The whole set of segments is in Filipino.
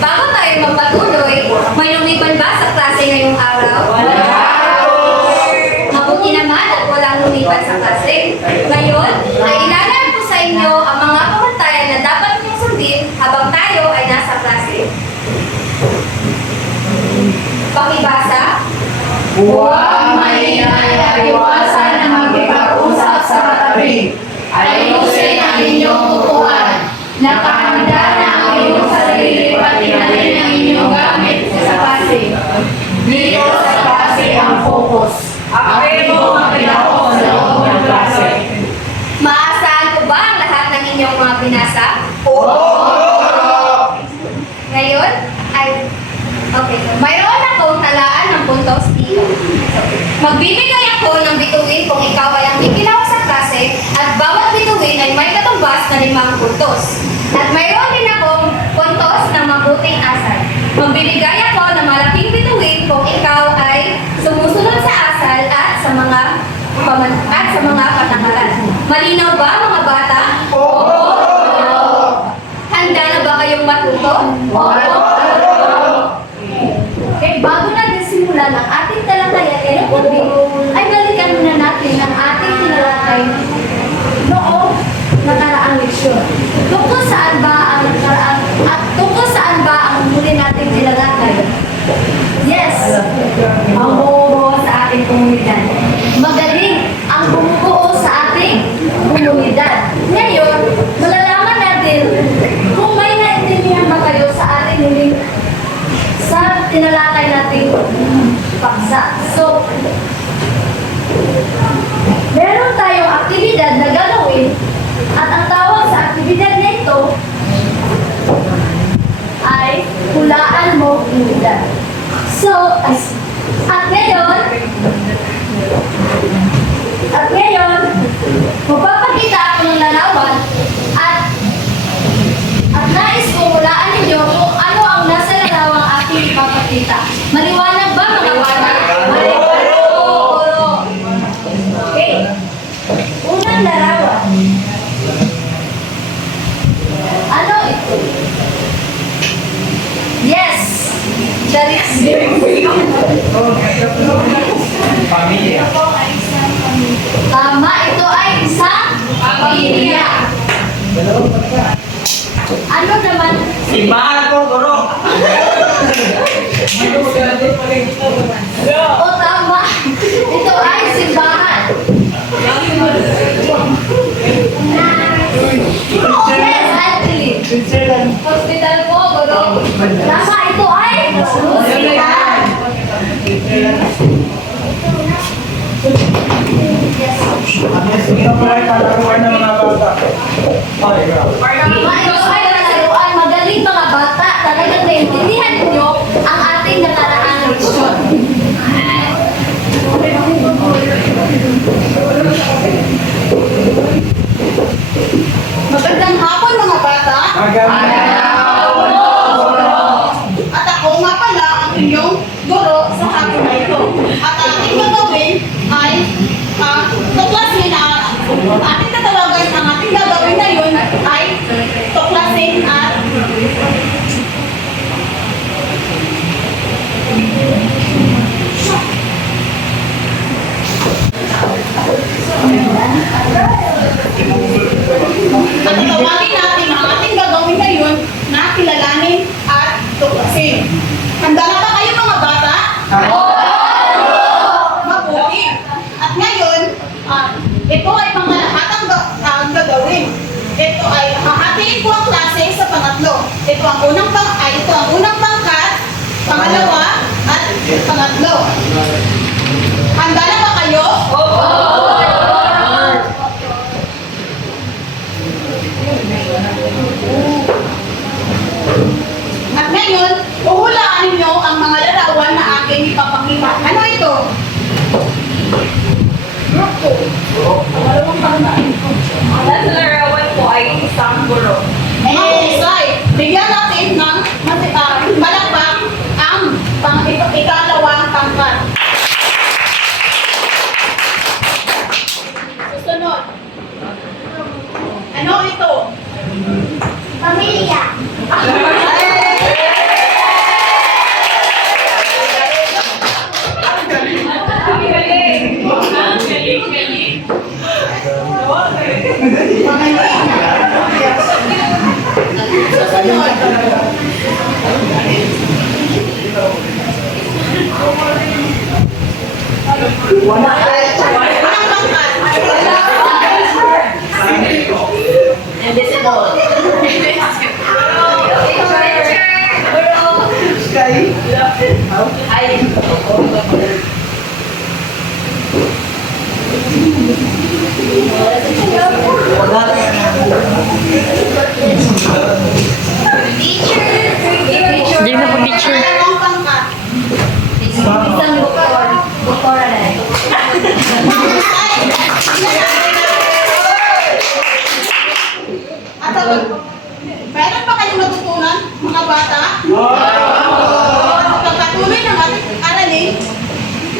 Bago tayo magpatuloy, may lumiban ba sa klase ngayong araw? Mabuti naman at walang lumiban sa klase. Ngayon, ay ilalaan ko sa inyo ang mga pamantayan na dapat niyong sundin habang tayo ay nasa klase. Pakibasa. Huwag maingay at iwasan na magkipag-usap sa katabi. Ayusin ang inyong upuan. Nakahanda na ang inyong sarili pati na rin ang inyong gamit sa klase. Dito sa klase ang focus. Aktibo makilaw sa loob ng klase. Maasahan ko ba ang lahat ng inyong mga binasa? Ngayon, okay. Mayroon akong talaan ng puntos dito. Magbibigay ako ng bituin kung ikaw ay ang ikilaw sa klase at bawat bituin ay may katumbas na 5 puntos. At mayroon din akong puntos ng mabuting asal. Magbibigay ako ng malaking bituin kung ikaw ay sumusunod sa asal at sa mga patakaran. Malinaw ba mga bata? Handa na ba kayong matuto? Bago natin simulan ang ating talakayan ay balikan muna natin ang ating tinalakay noong nakaraang leksyon. Tungkol saan ba ang muli nating tinalakay? Yes, ang bumubuo sa ating komunidad. Magaling ang bumubuo sa ating komunidad. Ngayon, malalaman natin kung may naintindihan ba kayo sa ating hiling sa tinalakay nating paksa. So, meron tayong aktibidad na gagawin at ang tawag sa aktibidad na ito ay hulaan mo komunidad. So, at ngayon, magpapakita ako ng larawan at nais kong hulaan ninyo kung ano ang nasa larawang aking ipapakita. Maliwanag ba mga bata? Okay. Unang larawan. Ano ito? Yes! That is Pamilya. tama, ito ay isang pamilya. Ano naman? Simbahan ko, guro. O tama, ito ay simbahan. Yes, actually. Hospital po, guro. Tama, ito ay hospital. Ito pala ay kalaruan ng mga bata. Ay, grabe. Tama, ito ay laruan. Magaling mga bata. Talagang naiintindihan ninyo ang ating nakaraang leksyon. Magandang hapon mga bata. At ako nga pala ang inyong guro sa hapon na ito. At ang ating gagawin ay tuklasin na ating tatawagan ang ating gagawin na yun ay tuklasin at tawagin natin ang ating gagawin ngayon na kilalanin at tuklasin. Handa na ba kayo mga bata? Mabuti. At ngayon, ito ay pangalahatang gagawin. Ito ay hahatiin ko ang klase sa pangatlo. Ito ang unang pangkat, pangalawa, at pangatlo. Handa na ba kayo? At ngayon, uhulaan ninyo ang mga larawan na aking ipapakita. Ano ito? Ang larawan po ay isang guro. Mahusay. Bigyan natin ng palakpak ang ikalawang pangkat. Susunod. Unang pangkat. Invisible. Ay. Hindi na po teacher. Pangalawang pangkat. Isang doktor. Doktor na eh. At meron pa kayong matutunan, mga bata? Pagkatuloy ng ating aralin,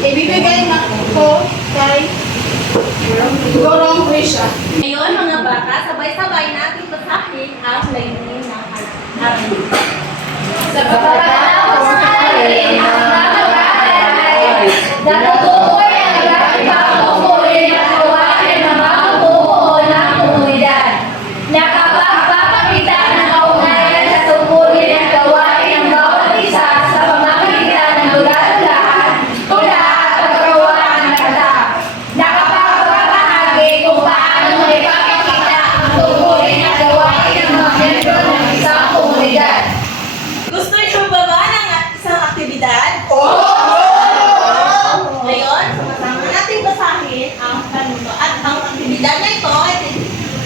ibibigay na ko kay Gorong Krisha. Ngayon mga bata, sabay-sabay natin basahin ang layunin ng aralin. Sa pagkatapos ng aralin, ang nakakaray, natutukoy ang iba't ibang uri ng gawain ng mga bumuo ng komunidad. Nakapagpapakita ng kaugnayan sa tungkulin ng gawain ng bawat isa sa pamamagitan ng tula-tulahan, tula at paggawa ng kata. Nakapagpapahagi kung paano maipapakita ang tungkulin ng gawain ng mga miyembro ng isang komunidad. Gusto niyo ba ng isang aktibidad? Ngayon, sama-sama natin basahin ang tanong at ang aktibidad na ito ay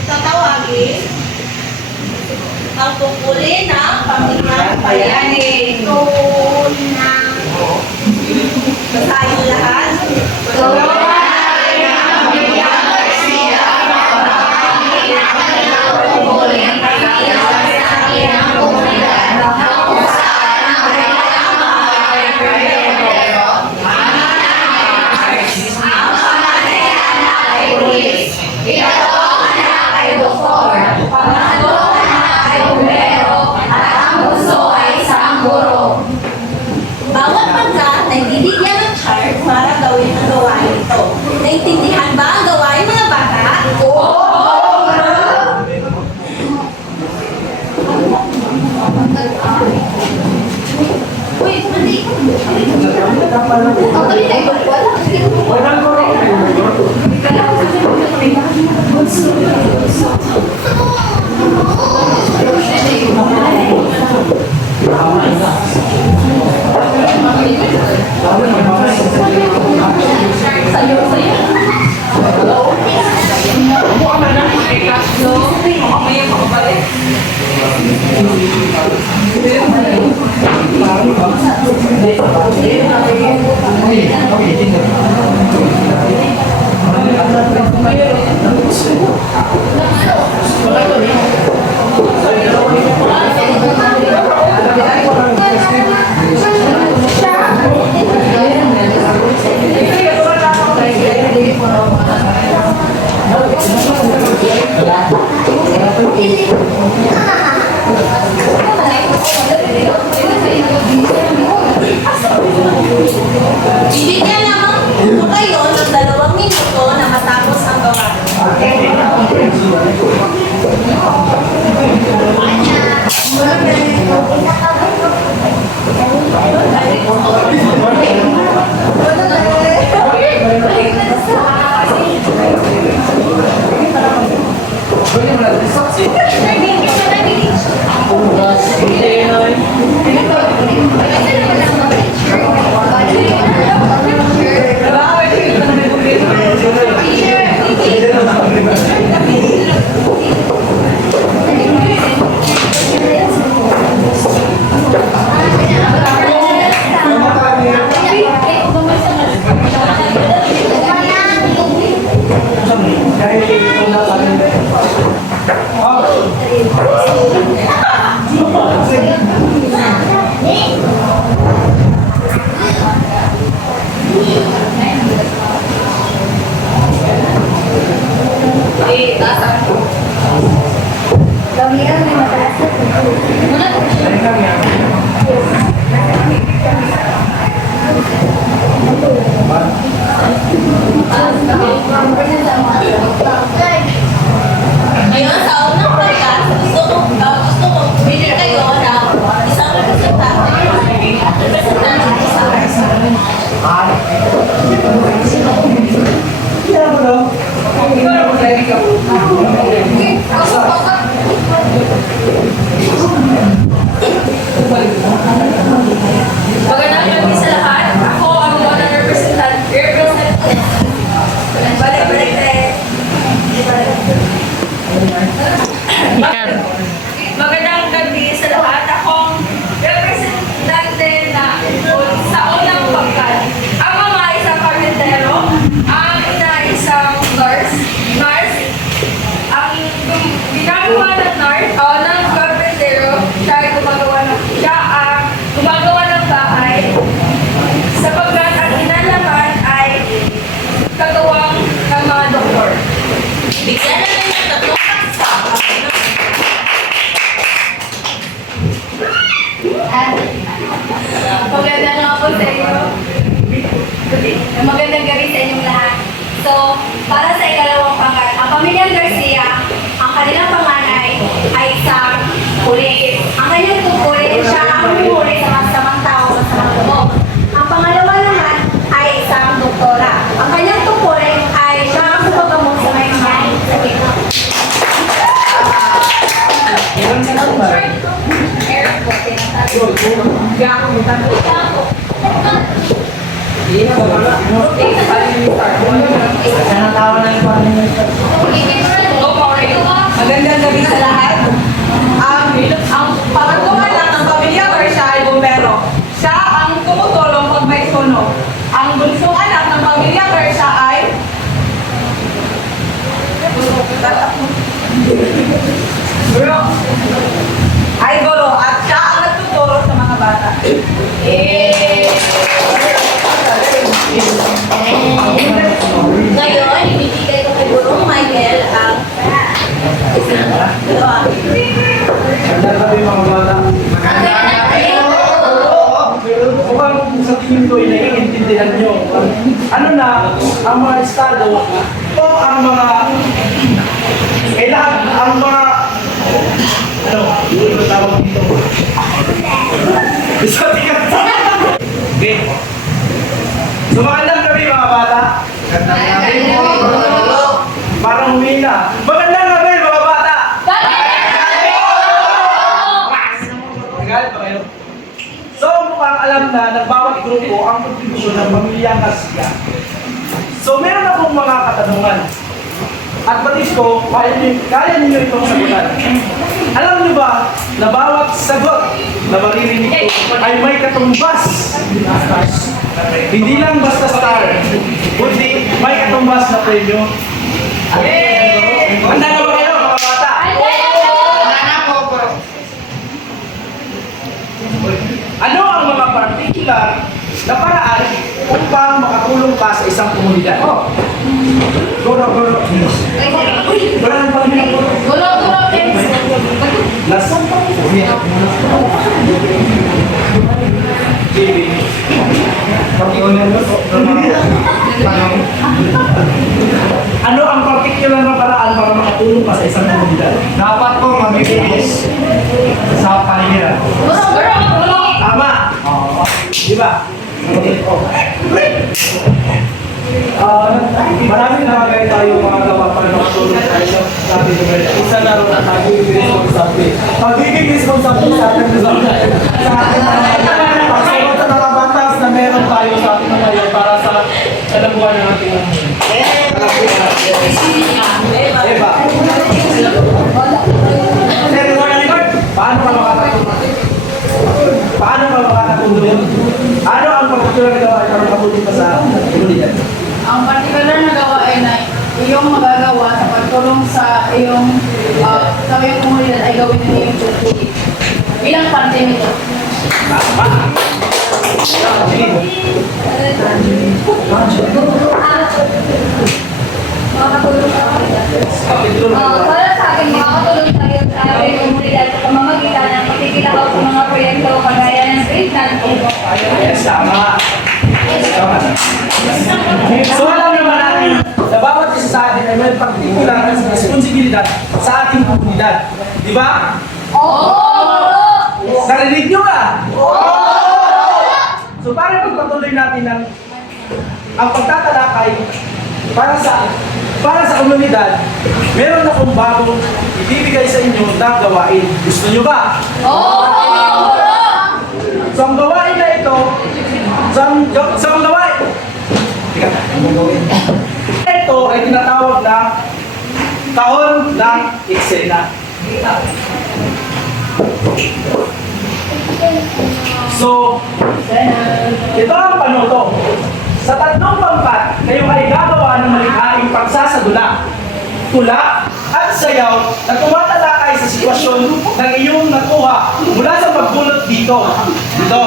tatawagin ang tungkulin ng pamilyang bayani. Basahin niyo lahat. Bawat pangkat ay bibigyan ng chart para gawin ang gawain ito. Naintindihan ba ang gawain mga bata? Uy, mali. Ang mali tayo. Wala. Bibigyan lamang po kayo ng 2 minuto na matapos ang gawain. nurse. Ang ginagawa ng nurse, ng carpentero, siya ay gumagawa ng bahay. Sapagkat ang inalaman ay kagawang ng mga doktor. Bigyan na lang ng tatlong paksa. Magandang nga po sa inyo. Magandang gabi sa inyong lahat. So, para sa ikalawang pangkat, ang pamilyang Garcia, ang kanilang panganay ay isang pulis. Ang kanyang tuturin, siya ang huli sa masamang tao, masamang loob. Ang pangalawa naman ay isang doktora. Ang kanyang tuturin ay siya ang sumagamot sa may mga sakit. Eric po, tinatawag. Magandang gabi sa lahat. Ang pangatlong anak ng pamilya Garcia ay bumbero. Siya ang tumutulong pag may sunog. Ang bunsong anak ng pamilya Garcia ay guro at siya ang nagtuturo sa mga bata. Ngayon, ibibigay ko kay Gurong Michael ang dalawa. Magandang gabi mga bata. Mukhang sa tingin ko ay naiintindihan nyo. Ano na ang mga estado o ang mga kailangan ang mga ano tawag dito? Isa tingin. Okay. So magandang gabi mga bata. Parang humina. Magandang gabi mga bata. Nagalit ba kayo? So mukhang alam na ng bawat grupo ang kontribusyon ng pamilyang Garcia. So meron akong mga katanungan. At batis ko, kaya ninyo itong sagutan. Alam niyo ba na bawat sagot na maririnig ko ay may katumbas? Hindi lang basta star, kundi may katumbas na premyo. Handa na ba kayo mga bata? Ano ang mga particular na paraan upang makatulong ka sa isang komunidad? Guro. Wala nang pamilya. Lasang pa. Ano ang particular na paraan para makatulong ka sa isang komunidad? Dapat po mabilis sa paligiran. Tama. Di ba? Maraming nagagay tayo mga gawa para makatulong tayo sa ating komunidad. Isa na rin ang pagiging responsable. Pagiging responsable sa ating komunidad. Sa ating pagsagot sa mga batas na meron tayo sa ating komunidad para sa kalabuhan ng ating komunidad. Diba? Paano ka makakatulong? Paano ka makakatulong? Ano ang particular na gawain para makatulong ka sa komunidad? Ang partikular na gawain na iyong magagawa sa pagtulong sa iyong komunidad ay gawin na iyong tutuloy. Bilang parte nito. Tama. Sige. Makakatulong ka. Kapitulo. Para sa akin, makakatulong tayo sa ating komunidad sa pamamagitan ng pagkikilahok sa mga proyekto kagaya ng Greenland Kiko. Yes, tama. Tama. So alam naman natin na bawat isa sa atin ay may particular na responsibilidad sa ating komunidad. Di ba? Narinig nyo ba? So para pagpatuloy natin ang pagtatalakay para sa komunidad, meron akong bagong ibibigay sa inyo na gawain. Gusto nyo ba? So ang gawain na ito, ang gawain. Ito ay tinatawag na kahon ng eksena. So, ito ang panuto. Sa tatlong pangkat, kayo ay gagawa ng malikhaing pagsasadula. tula at sayaw na tumatalakay sa sitwasyon ng iyong nakuha mula sa pagbunot dito. Dito.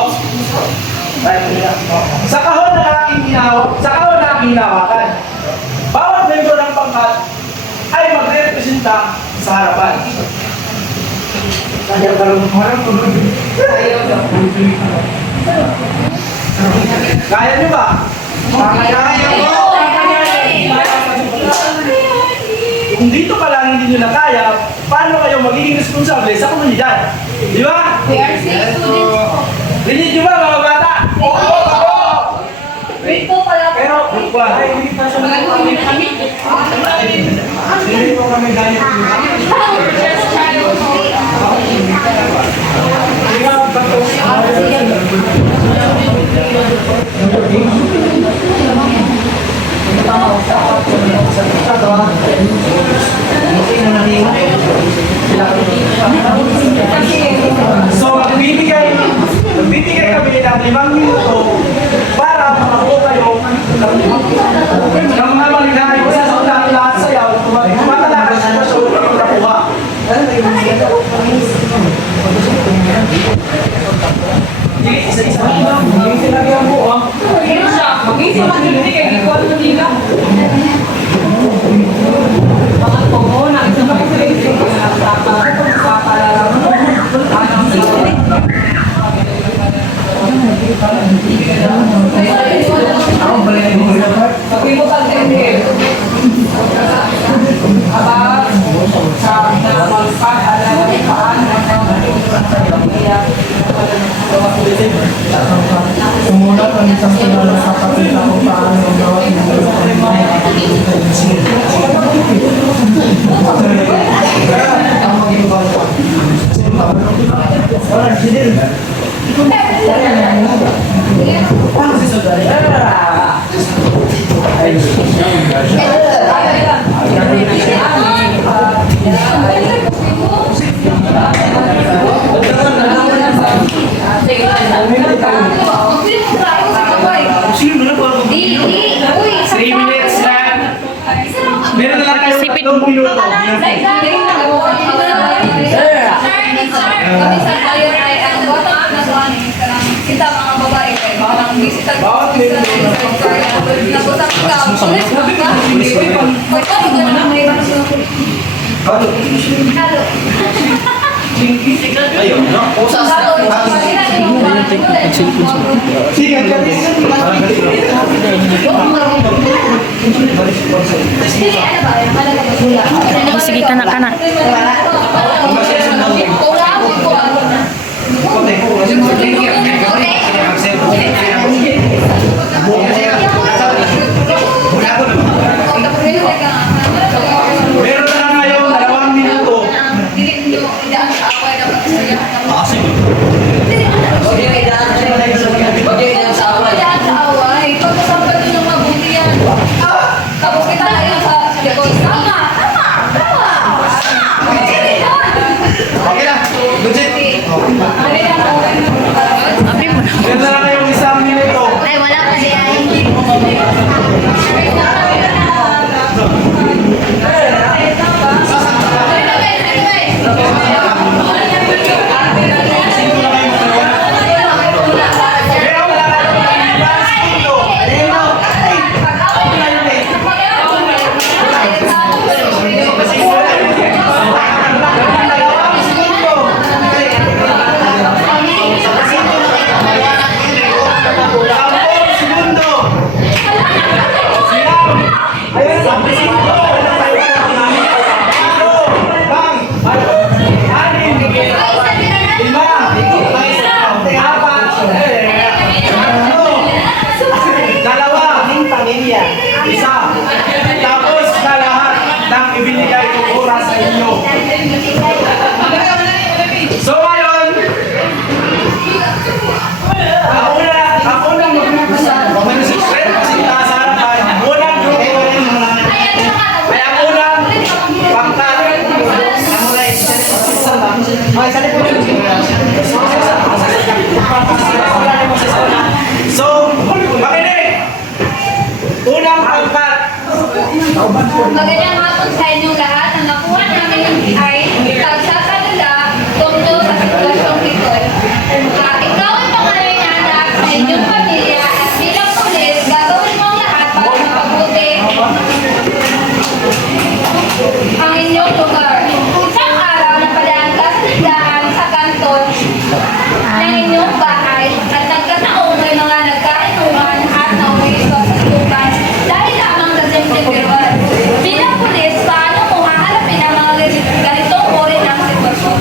Sa kahon na aking hinawakan. Bawat membro ng pangkat ay magre-representa sa harapan. Kaya nyo ba? Kaya mo! Kung dito pa lang hindi nyo na kaya, paano kayo magiging responsable sa komunidad? Di ba? We are safe students. Rinig nyo ba mga bata? Oo! Grade 2 pala. Pero, hindi pa siya hindi po kami ganit. So, magbibigay kami ng 5 minuto para makakuha kayo ng mga maligay sa lahat sayaw, tumatalakas sa sitwasyon ng iyong nakuha. Sige, isa-isa. Hindi sinabihan mo, ah. Mag-isip ang hindi kay Gikuan Manila. Bakit po mo, nang-isip ang sarili ko na napapalala mo. Pag-imutan sa hindi. Aba, sa malpad, alam mo paano Sumunod ang isang kilala sa kapatid ako paano ang gawin Uy, 3 minutes lang. Meron na lang kayo 3 minuto. Kami sa tayo ay ang bata na doon kita mga babae kay parang bisita Bawat membro nabutak ka ulit ka pagkano ka na may halo Ayun, no? Sige, Sige ka na. meron na lang ngayon 2 minuto. Tapos kita na yun sa likod. Tama! Okay na. Legit. Meron na lang ngayong 1 minuto. Ay, wala pa di ay. Meron na lang ngayong 5 segundo. Isa. Tapos na lahat ng ibinigay kong oras sa inyo. So ngayon, ako na mag-represent kasi sa harapan, unang grupo, ay ang unang pangkat. So, makinig! Unang pangkat. Magandang hapon sa inyong lahat. ang inyong lugar. Isang araw na padaan ka sa tindahan sa kanton ng inyong bahay at nagkataong may mga nagkainuman at nauwi sa sasukan dahil lamang sa simpleng biruan. Bilang pulis, paano mo haharapin ang mga ganitong uri ng sitwasyon?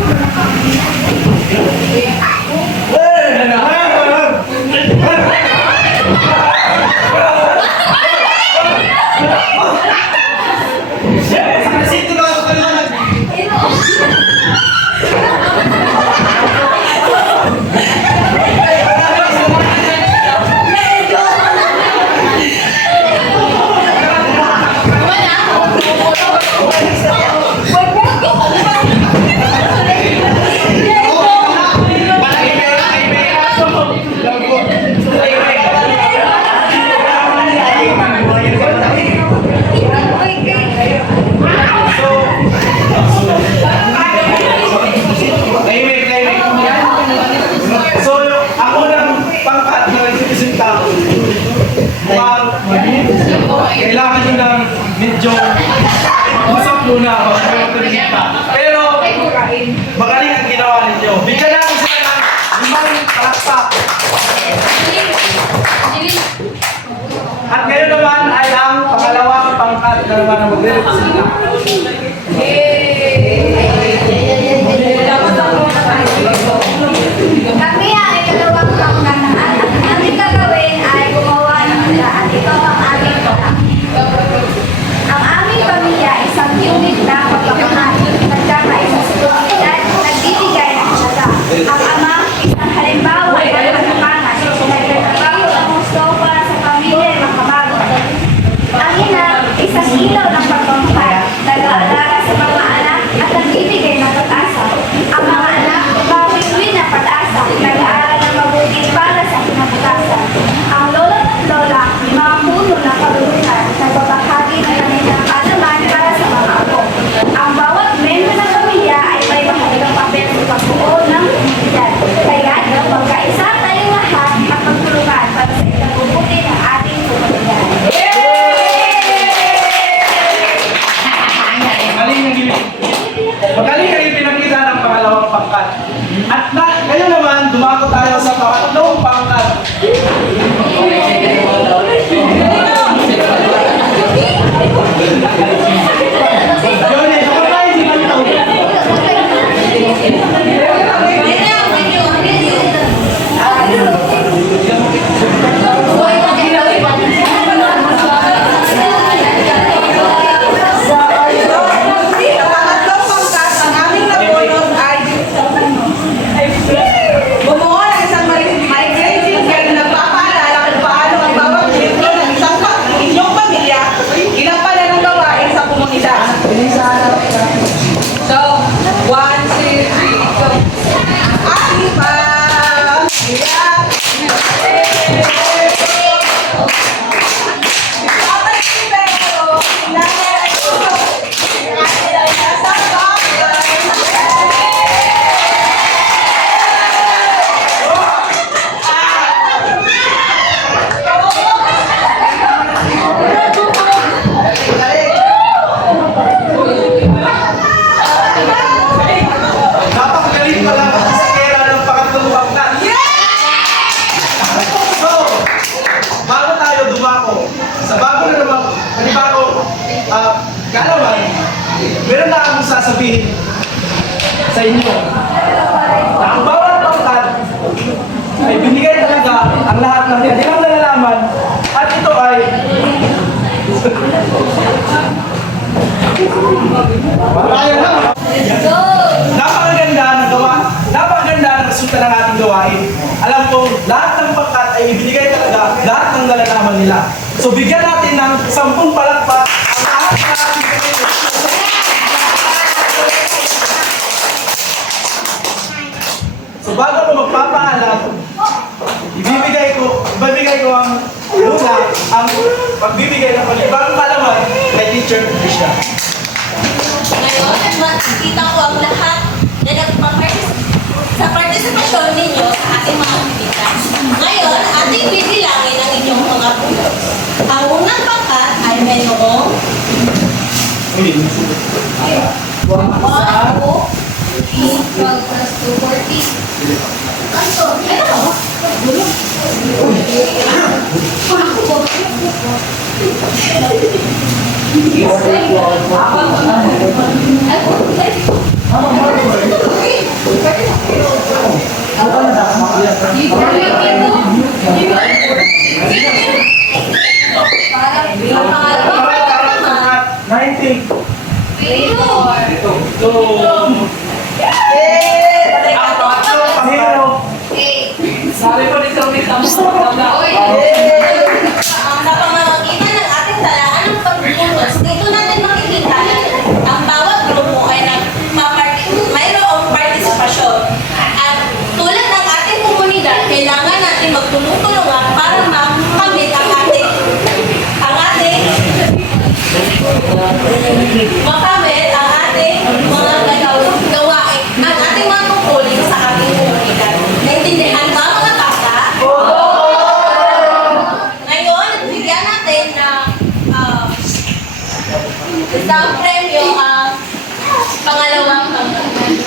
So, ako ng pangkat na nagsipisita ko, kailangan nyo ng medyo usap muna ako sa mga turisita. Pero, magaling ang ginawa ninyo. Bigyan natin sila ng 5 palakpak. At ngayon naman ay ang pangalawang pangkat na naman ang magre-representa. Kami ang ikalawang pangkataan. Ang aming gagawin ay gumawa ng handa at ito ang aming pangkat. Ang aming pamilya ay isang unit na pagkakamahal. Nagkakaisa sa komunidad, nagbibigay ng halaga. Ang ama, isang halimbawa ay nagkakapangan. Nagkakabago ang gusto para sa pamilya ng kamago. Ang ina, isang ilaw ng pagmamahal. Nag-aalala sa mga anak at nagbibigay ng pag-asa. Ang mga anak, bawin na pag-asa. Nag-aaral ng mabuti para sa kinabukasan. Ang lola at lola, mga puno ng kaluluhan, nagbabahagi ng kanilang alaman para sa mga apo. Ang bawat membro ng pamilya ay may mahalagang papel sa pagbuo ng komunidad. Kaya, magkaisa tayong lahat at magtulungan para sa ikabubuti ng ating komunidad. Magaling ang ipinakita ng pangalawang pangkat. At ngayon naman, dumako tayo sa pangatlong pangkat. Yun eh, kapatay, di ba ito? Pangatlong pangkat, ang aming nabunod ay bumuo ng isang migrating guide na nagpapaalala kung paano ang bawat miyembro ng ng inyong pamilya ginampanan ng gawain sa komunidad. So, 1, 2, 3, go. Aking pamilya. Papa Ibero, Nanay Ayuso, nasa Napakagaling pala sa kera ng pangatlong pangkat. So, bago tayo dumako, sa bago na naman, panibago, kalaman, meron na akong sasabihin sa inyo. Na ang bawat pangkat ay binigay talaga ang lahat ng kanilang nalalaman at ito ay napakaganda ng gawa, napakaganda ng resulta ng ating gawain. Alam ko, lahat ng pangkat ay ibinigay talaga lahat ng nalalaman nila. So bigyan natin ng 10 palakpak ang lahat ng ating gawain. So bago ko magpapaalam, ibibigay ko ang una, ang pagbibigay ng panibagong kaalaman kay Teacher Krishna. Ngayon, makikita ko ang lahat na sa partisipasyon ninyo sa ating mga aktivitas. Ngayon, ating bibilangin ang inyong mga puntos. Ang unang pangkat ay mayroong 12 plus 2, 40. Ano? Parang 90. So, zero. Sabi ko ni Sophie, tapos Sa pamamagitan ng ating talaan ng pagpupunos, dito natin makikita na ang bawat grupo ay mayroong partisipasyon. At tulad ng ating komunidad, kailangan natin magtulong-tulungan para makamit ang ating mga gawain, ang ating mga tungkulin sa ating komunidad. Naintindihan ba mga bata? Ngayon, bigyan natin ng isang premyo ang pangalawang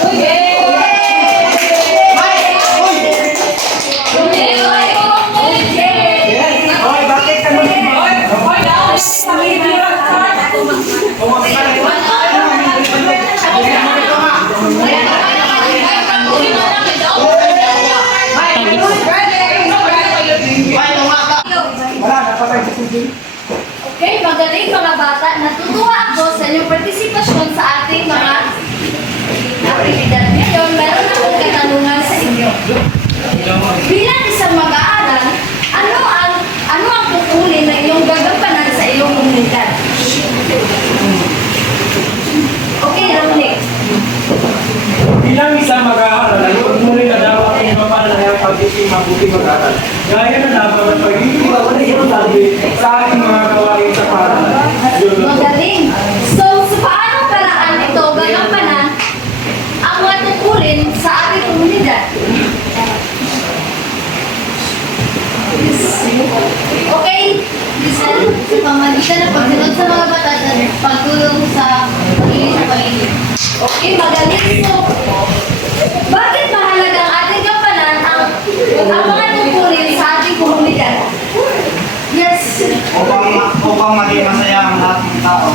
Okay, bakit ka Wala, napatay si Suzy. Okay, magaling mga bata. Natutuwa ako sa inyong partisipasyon sa ating mga aktibidad. Ngayon, meron akong katanungan sa inyo. Bilang isang mag-aaral, ano ang kukulin na iyong gagampanan sa iyong komunidad? Okay, Romnick. Bilang isang mag-aaral, ay muli na dapat ang ipapalalaya pag-ising mabuti mag-aaral. Gaya na dapat ang pagiging sabi sa ating mga gawain sa paaralan. Magaling. So, sa paanong paraan ito gagampanan ang mga tungkulin sa ating komunidad? Okay, listen, sa pamamagitan ng pagsunod sa mga batas at pagtulong sa pagiging sa paligid. Okay, magaling. So, bakit mahalaga ang ating gampanan ang mga tungkulin sa ating komunidad? Yes. Upang maging masaya ang lahat ng tao.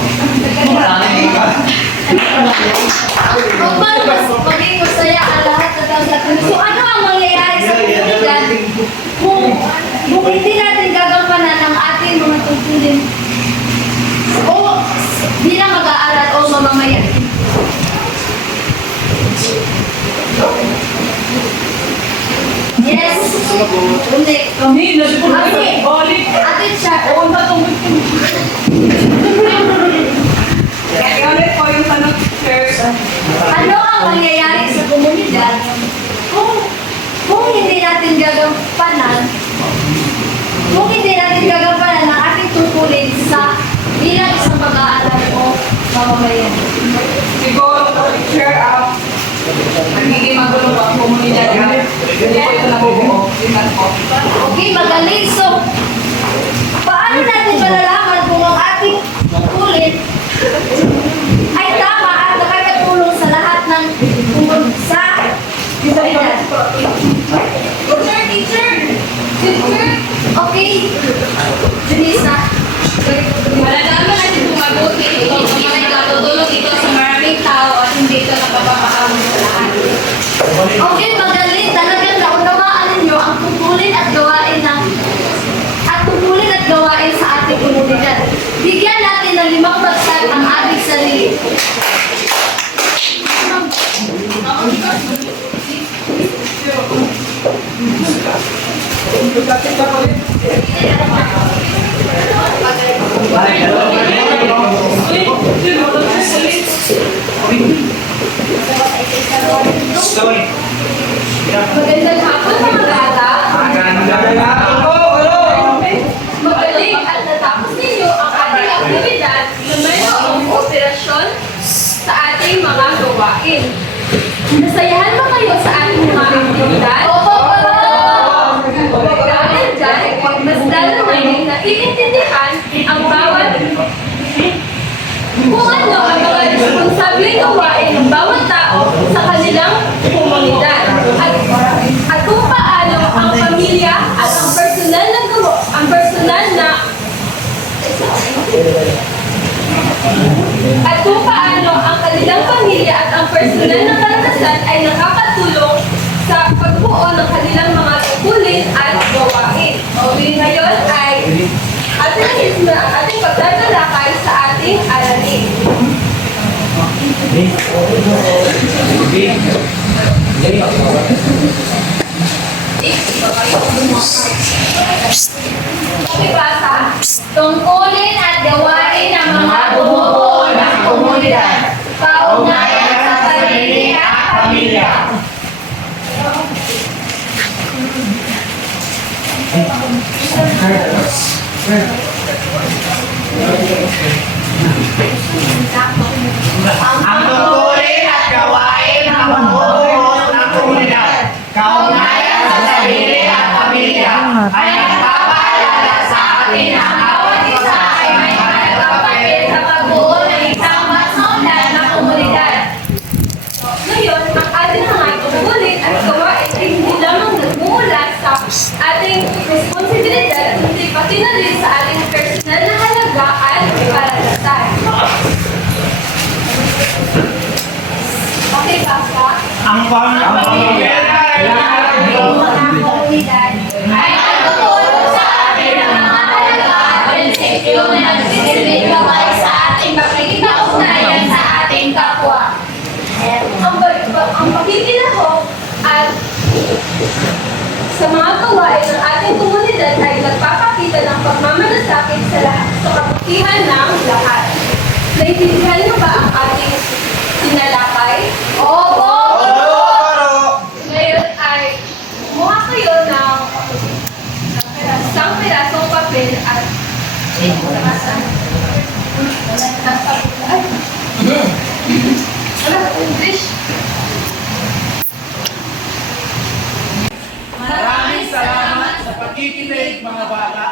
Upang maging masaya ang lahat ng tao sa atin. So, ano ang mangyayari sa komunidad kung hindi natin gagampanan ang ating mga tungkulin o bilang mag-aaral o mamamayan? Yes. Hindi. Kami, nalipot na Okay. balik. Ate Char. Oo, natungkol ko. Kaya ulit po yung tanong, sir. Ano ang mangyayari sa komunidad kung hindi natin gagampanan ang ating tungkulin sa bilang isang pag-aaral o mamamayan? Siguro po, sir, nagiging magulo po ang komunidad. Hindi po ito nabubuo. Tingnan po. Okay, magaling. So, paano natin malalaman kung ang ating tungkulin ay tama at nakakatulong sa lahat ng sa komunidad? Teacher! Okay. Junisa. Malalaman natin kung mabuti ito kung may katutulong ito sa maraming tao at hindi ito napapakaamon sa lahat. Okay, magaling. Talagang naunawaan ninyo ang tungkulin at gawain sa ating komunidad. Bigyan natin ng 5 bagsak ang ating sarili. Magandang hapon mga bata. Magaling at natapos ninyo ang ating aktibidad na mayroong operasyon sa ating mga gawain. Nasayahan ba kayo sa ating mga aktibidad? Opo! Dahil dyan, mas lalo namin naiintindihan ang bawat kung ano ang mga responsableng gawain ng bawat tao sa kanilang komunidad. At kung paano ang pamilya at ang personal na at kung paano ang kanilang pamilya at ang personal na karanasan ay nakakatulong sa pagbuo ng kanilang mga tungkulin at gawain. Ngayon ay atin na ang ating pagtatalakay sa ating aralin. Pakibasa, Tungkulin at gawain ng mga bumubuo ng komunidad. Kaugnayan sa sarili at pamilya. Ang tungkulin at gawain ng bumubuo ng komunidad, kaugnayan sa sarili at pamilya, ay nagpapaalala sa atin na ang bawat isa ay may mahalagang papel sa pagbuo ng isang mas maunlad na komunidad. Ngayon, ang ating mga tungkulin at gawain ay hindi lamang nagmumula sa ating responsibilidad, kundi pati na rin sa ating personal na halaga at karanasan. Pakibasa, Ang pamilya Ay nagtutulong sa atin ng mga halaga at prinsipyo na nagsisilbigay sa ating pakikipag-ugnayan sa ating kapwa. ang pakikilahok at sa mga gawain ng ating komunidad ay nagpapakita ng pagmamalasakit sa lahat sa kabutihan ng lahat. Naiintindihan mo ba ang ating tinalakay? Opo! Ngayon ay kumuha kayo ng isang pirasong papel at English. Maraming salamat sa pagkikinig mga bata.